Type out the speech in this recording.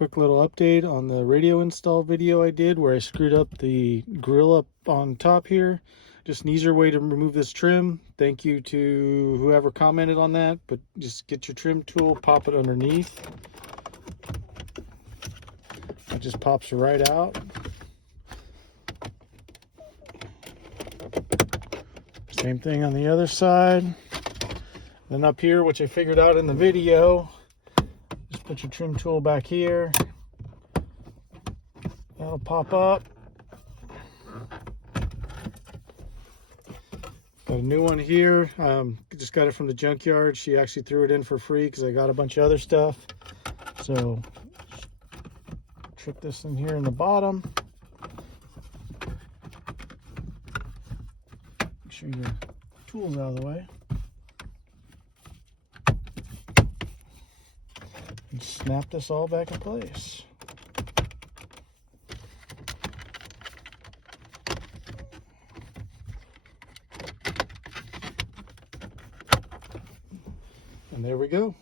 quick little update on the radio install video I did where I screwed up the grill up on top here. Just an easier way to remove this trim. Thank you to whoever commented on that, but just get your trim tool, pop it underneath. It just pops right out. Same thing on the other side. Then up here, which I figured out in the video, just put your trim tool back here. That'll pop up. Got a new one here. Just got it from the junkyard. She actually threw it in for free because I got a bunch of other stuff. So, trick this in here in the bottom. Make sure your tool's out of the way. And snap this all back in place. And there we go.